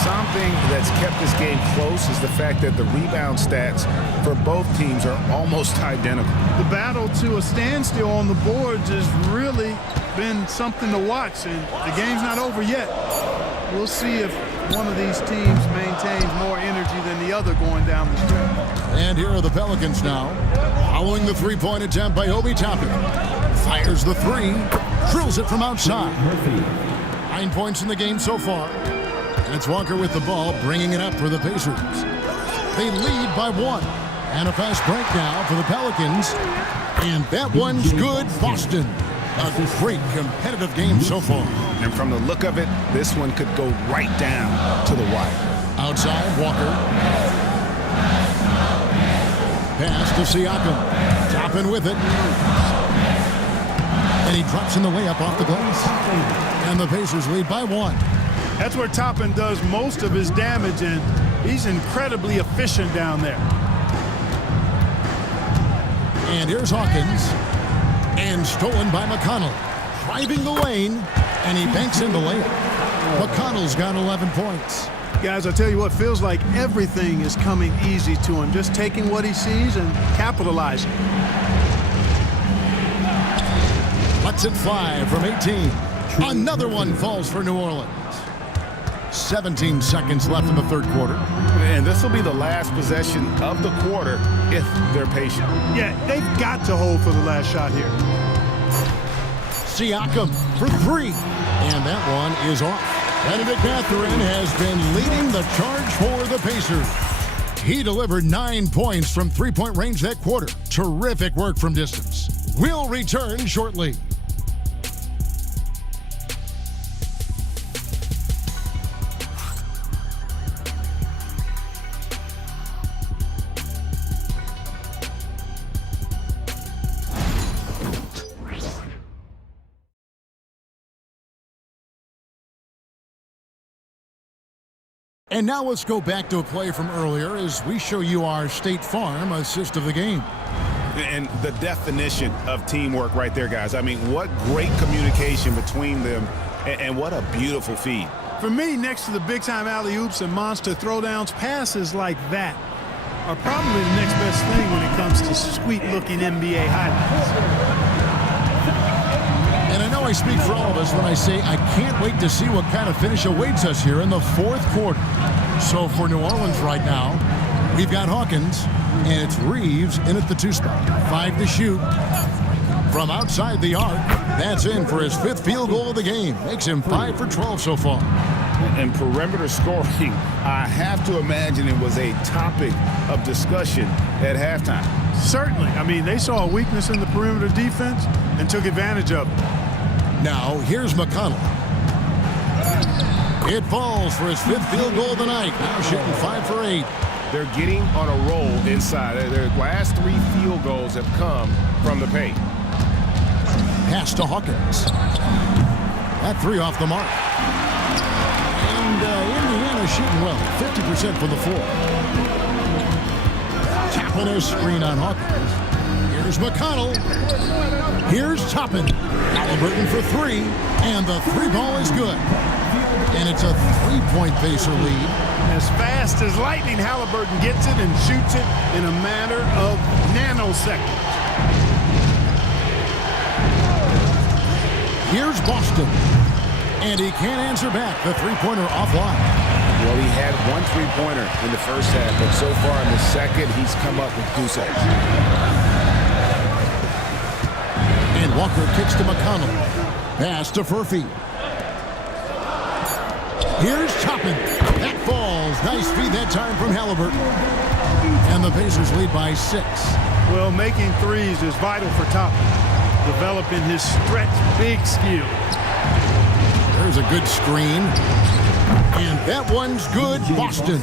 Something that's kept this game close is the fact that the rebound stats for both teams are almost identical. The battle to a standstill on the boards has really been something to watch, and the game's not over yet. We'll see if one of these teams maintains more energy than the other going down the stretch. And here are the Pelicans now. Following the three-point attempt by Obi Toppin. Fires the 3. Drills it from outside. 9 points in the game so far. And it's Walker with the ball, bringing it up for the Pacers. They lead by 1. And a fast break now for the Pelicans. And that one's good, Boston. A great competitive game so far. And from the look of it, this one could go right down to the wire. Outside, Walker. Pass to Siakam. Toppin with it. And he drops in the layup off the glass. And the Pacers lead by 1. That's where Toppin does most of his damage, and he's incredibly efficient down there. And here's Hawkins. And stolen by McConnell. Driving the lane, and he banks in the layup. McConnell's got 11 points. Guys, I tell you what, feels like everything is coming easy to him. Just taking what he sees and capitalizing. Lets it fly from 18. Another one falls for New Orleans. 17 seconds left in the third quarter. And this will be the last possession of the quarter if they're patient. Yeah, they've got to hold for the last shot here. Siakam for three. And that one is off. Benedict Mathurin has been leading the charge for the Pacers. He delivered 9 points from three-point range that quarter. Terrific work from distance. We'll return shortly. And now let's go back to a play from earlier as we show you our State Farm assist of the game. And the definition of teamwork right there, guys. I mean, what great communication between them, and what a beautiful feed. For me, next to the big-time alley-oops and monster throwdowns, passes like that are probably the next best thing when it comes to sweet-looking NBA highlights. And I know I speak for all of us when I say I can't wait to see what kind of finish awaits us here in the fourth quarter. So for New Orleans right now, we've got Hawkins, and it's Reeves in at the 2 spot. 5 to shoot. From outside the arc, that's in for his 5th field goal of the game. Makes him 5 for 12 so far. And perimeter scoring, I have to imagine it was a topic of discussion at halftime. Certainly. I mean, they saw a weakness in the perimeter defense and took advantage of it. Now, here's McConnell. It falls for his 5th field goal of the night. Now shooting 5 for 8. They're getting on a roll inside. Their last 3 field goals have come from the paint. Pass to Hawkins. That 3 off the mark. And Indiana shooting well. 50% from the floor. Tapping a screen on Hawkins. Here's McConnell. Here's Toppin. Halliburton for 3. And the 3 ball is good. And it's a 3-point Pacer lead. As fast as lightning, Halliburton gets it and shoots it in a matter of nanoseconds. Here's Boston. And he can't answer back. The 3-pointer offline. Well, he had 1 3-pointer in the first half, but so far in the second, he's come up with goose eggs. And Walker kicks to McConnell. Pass to Furphy. Here's Toppin. That falls. Nice feed that time from Halliburton. And the Pacers lead by 6. Well, making threes is vital for Toppin. Developing his stretch big skill. There's a good screen. And that one's good, Boston.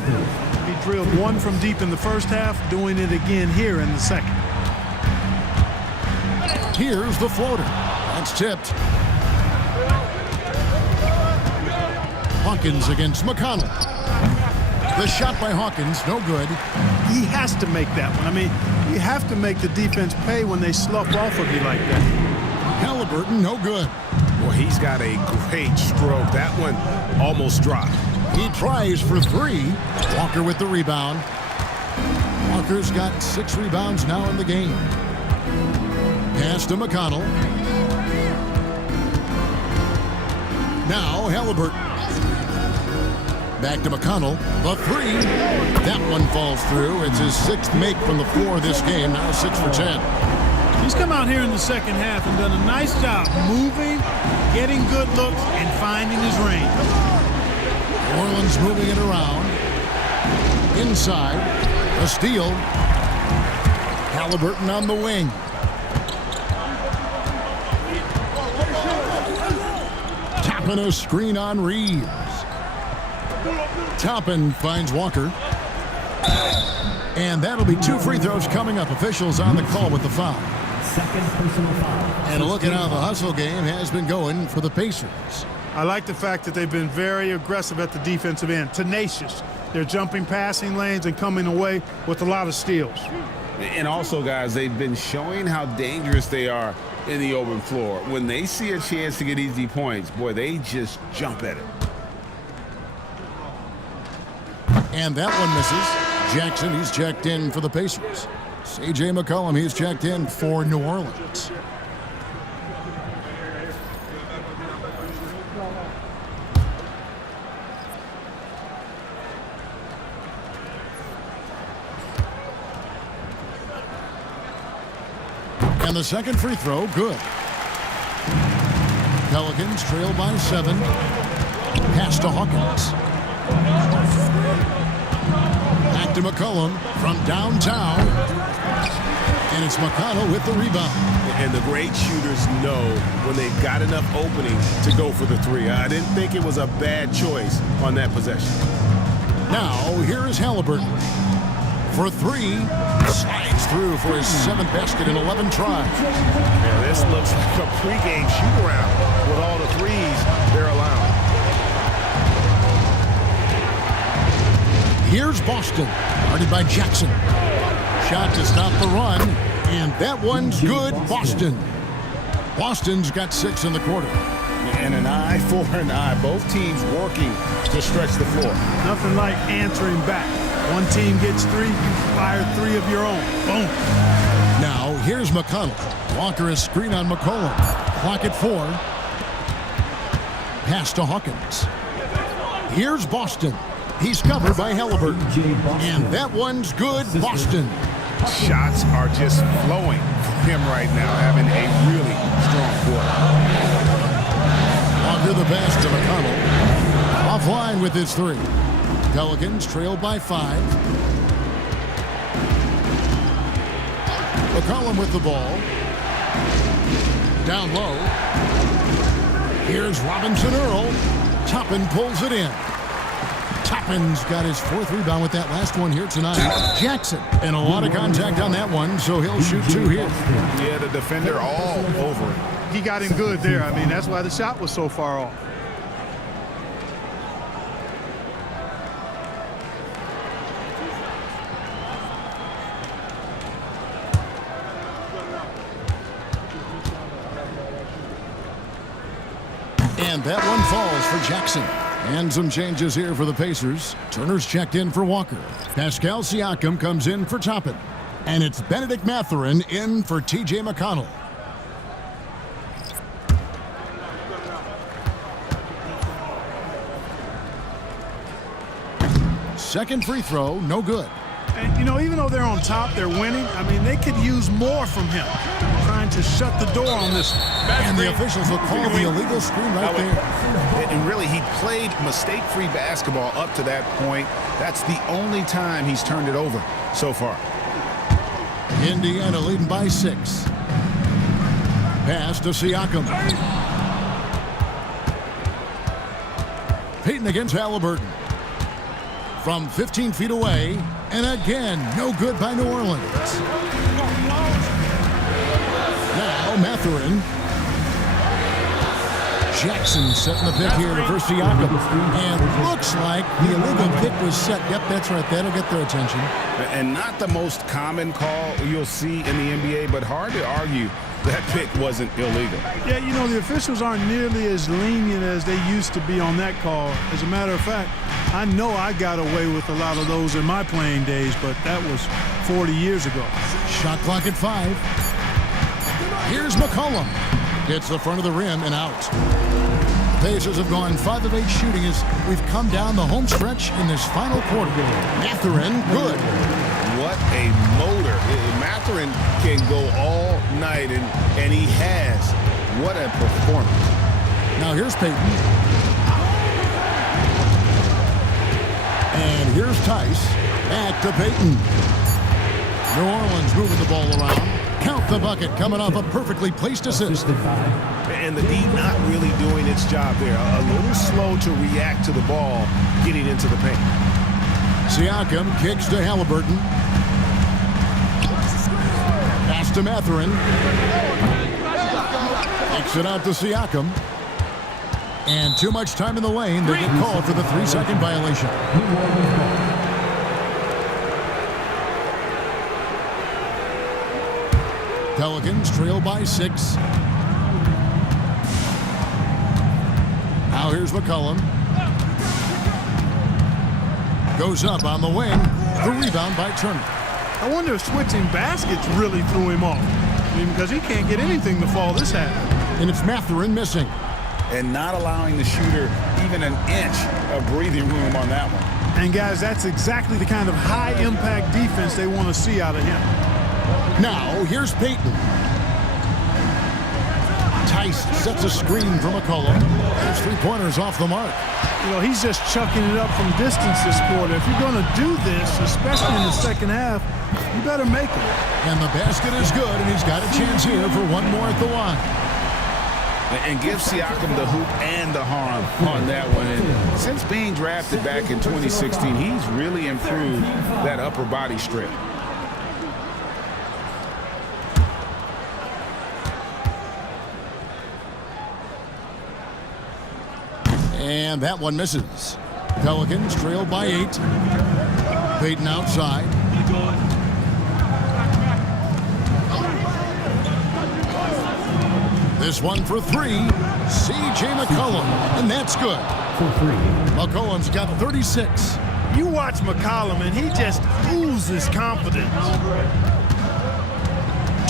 He drilled 1 from deep in the first half, doing it again here in the second. Here's the floater. That's tipped. Hawkins against McConnell. The shot by Hawkins, no good. He has to make that one. I mean, you have to make the defense pay when they slough off of you like that. Halliburton, no good. Well, he's got a great stroke. That one almost dropped. He tries for 3. Walker with the rebound. Walker's got 6 rebounds now in the game. Pass to McConnell. Now Halliburton. Back to McConnell. The 3. That one falls through. It's his 6th make from the floor this game. Now 6 for 10. He's come out here in the second half and done a nice job moving, getting good looks, and finding his range. Orleans moving it around. Inside. A steal. Halliburton on the wing. Tapping a screen on Reeves. Toppin finds Walker. And that'll be 2 free throws coming up. Officials on the call with the foul. Second personal foul. And look at how the hustle game has been going for the Pacers. I like the fact that they've been very aggressive at the defensive end, tenacious. They're jumping passing lanes and coming away with a lot of steals. And also, guys, they've been showing how dangerous they are in the open floor. When they see a chance to get easy points, boy, they just jump at it. And that one misses. Jackson, he's checked in for the Pacers. C.J. McCollum, he's checked in for New Orleans. And the second free throw, good. Pelicans trail by 7. Pass to Hawkins. Back to McCollum from downtown. And it's McConnell with the rebound. And the great shooters know when they've got enough opening to go for the three. I didn't think it was a bad choice on that possession. Now, here is Halliburton. For 3, slides through for his 7th basket in 11 tries. Yeah, this looks like a pregame shoot-around with all the threes they're allowing. Here's Boston, guarded by Jackson. Shot to stop the run, and that one's good, Boston. Boston's got 6 in the quarter. And an eye for an eye. Both teams working to stretch the floor. Nothing like answering back. One team gets 3, you fire 3 of your own. Boom. Now, here's McConnell. Walker is screen on McCollum. Clock at 4. Pass to Hawkins. Here's Boston. He's covered by Halliburton. And that one's good, Boston. Shots are just flowing for him right now, having a really strong quarter. Walker the pass to McConnell. Offline with his 3. Pelicans trail by 5. McCollum with the ball. Down low. Here's Robinson Earl. Toppin pulls it in. Toppin's got his 4th rebound with that last one here tonight. Jackson, and a lot of contact on that one, so he'll shoot 2 here. Yeah, the defender all over it. He got him good there. I mean, that's why the shot was so far off. And that one falls for Jackson. And some changes here for the Pacers. Turner's checked in for Walker. Pascal Siakam comes in for Toppin. And it's Benedict Mathurin in for T.J. McConnell. Second free throw, no good. And, you know, even though they're on top, they're winning. I mean, they could use more from him. Trying to shut the door on this. And the officials will call the illegal screen right there. And really, he played mistake-free basketball up to that point. That's the only time he's turned it over so far. Indiana leading by 6. Pass to Siakam. Payton against Halliburton. From 15 feet away, and again, no good by New Orleans. Now, Mathurin. Jackson setting the pick here for Siakam. And looks like the illegal pick was set. Yep, that's right. That'll get their attention. And not the most common call you'll see in the NBA, but hard to argue that pick wasn't illegal. Yeah, you know, the officials aren't nearly as lenient as they used to be on that call. As a matter of fact, I know I got away with a lot of those in my playing days, but that was 40 years ago. Shot clock at 5. Here's McCollum. Hits the front of the rim and out. The Pacers have gone 5 of 8 shooting as we've come down the home stretch in this final quarter. Mathurin, good. What a motor. Mathurin can go all night, and he has. What a performance. Now here's Payton. And here's Tice. Back to Payton. New Orleans moving the ball around. Count the bucket coming off a perfectly placed assist. And the D not really doing its job there. A little slow to react to the ball getting into the paint. Siakam kicks to Halliburton. Pass to Mathurin. Kicks it out to Siakam. And too much time in the lane. They get called for the 3-second violation. Pelicans trail by 6. Now here's McCollum. Goes up on the wing. The rebound by Turner. I wonder if switching baskets really threw him off. I mean, because he can't get anything to fall this half. And it's Mathurin missing. and not allowing the shooter even an inch of breathing room on that one. And guys, that's exactly the kind of high-impact defense they want to see out of him. Now, here's Payton. Tice sets a screen for McCollum. His three-pointers off the mark. You know, he's just chucking it up from distance this quarter. If you're going to do this, especially in the second half, you better make it. And the basket is good, and he's got a chance here for one more at the line. And give Siakam the hoop and the harm on that one. And since being drafted back in 2016, he's really improved that upper body strength. And that one misses. Pelicans trail by 8. Payton outside. This one for 3. C.J. McCollum, and that's good. McCollum's got 36. You watch McCollum, and he just oozes confidence.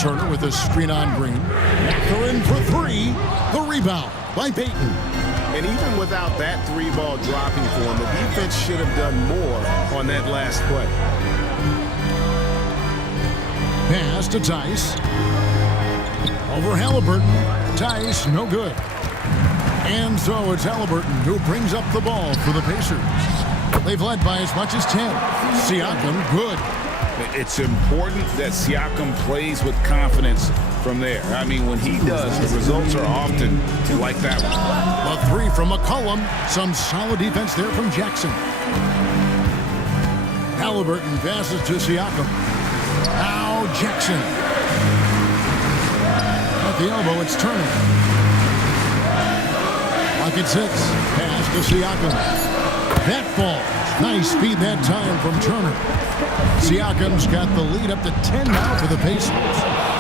Turner with a screen on Green. They're in for 3. The rebound by Payton. And even without that 3-ball dropping for him, the defense should have done more on that last play. Pass to Tice. Over Halliburton. Tice, no good. And so it's Halliburton who brings up the ball for the Pacers. They've led by as much as 10. Siakam, good. It's important that Siakam plays with confidence from there. I mean, when he does, the results are often like that one. A 3 from McCollum. Some solid defense there from Jackson. Halliburton passes to Siakam. Now Jackson. At the elbow, it's Turner. Clock at 6. Pass to Siakam. That falls. Nice speed that time from Turner. Siakam's got the lead up to 10 now for the Pacers.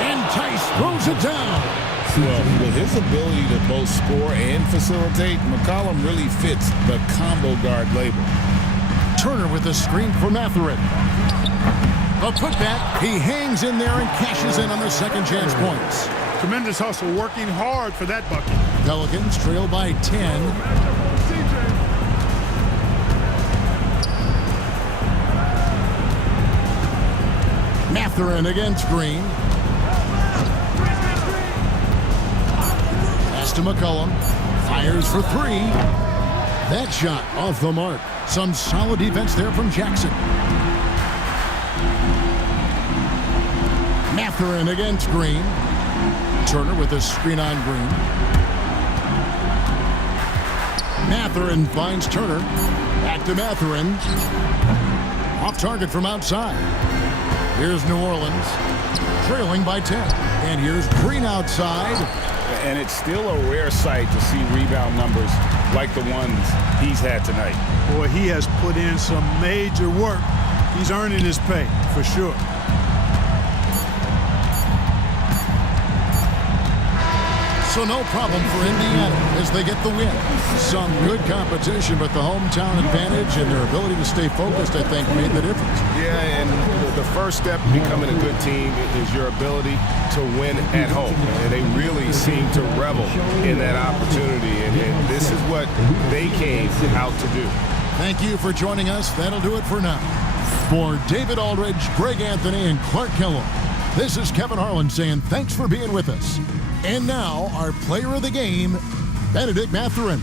And Tice throws it down. Well, with his ability to both score and facilitate, McCollum really fits the combo guard label. Turner with a screen for Mathurin. A putback. He hangs in there and cashes in on the second chance points. Tremendous hustle, working hard for that bucket. Pelicans trail by 10. Mathurin against Green. Pass to McCollum. Fires for 3. That shot off the mark. Some solid defense there from Jackson. Mathurin against Green. Turner with a screen on Green. Mathurin finds Turner. Back to Mathurin. Off target from outside. Here's New Orleans, trailing by 10. And here's Green outside. And it's still a rare sight to see rebound numbers like the ones he's had tonight. Boy, he has put in some major work. He's earning his pay, for sure. So no problem for Indiana as they get the win. Some good competition, but the hometown advantage and their ability to stay focused, I think, made the difference. Yeah, and the first step to becoming a good team is your ability to win at home. And they really seem to revel in that opportunity, and this is what they came out to do. Thank you for joining us. That'll do it for now. For David Aldridge, Greg Anthony, and Clark Kellogg, this is Kevin Harlan saying thanks for being with us. And now, our player of the game, Benedict Mathurin.